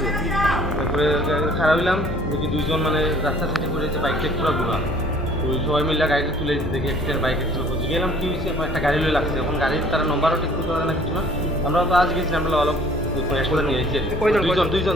হয়েছে। তারপরে খারাপ হইলাম দেখি দুইজন মানে রাস্তা থেকে পড়েছে, বাইকটা পুরো ঘোরা। ওই সবাই মিলে গাড়িটা তুলে দেখি একটা বাইক অ্যাক্সিডেন্ট করছে। গেলাম কী হয়েছে, একটা গাড়ি লয়ে লাগছে। এখন গাড়ির তারা নম্বরও ঠিক করতে পারে না, কিছু না। আমরা তো আজ গেছি, আমরা ভালো একসাথে নিয়ে এসেছি। দুইজন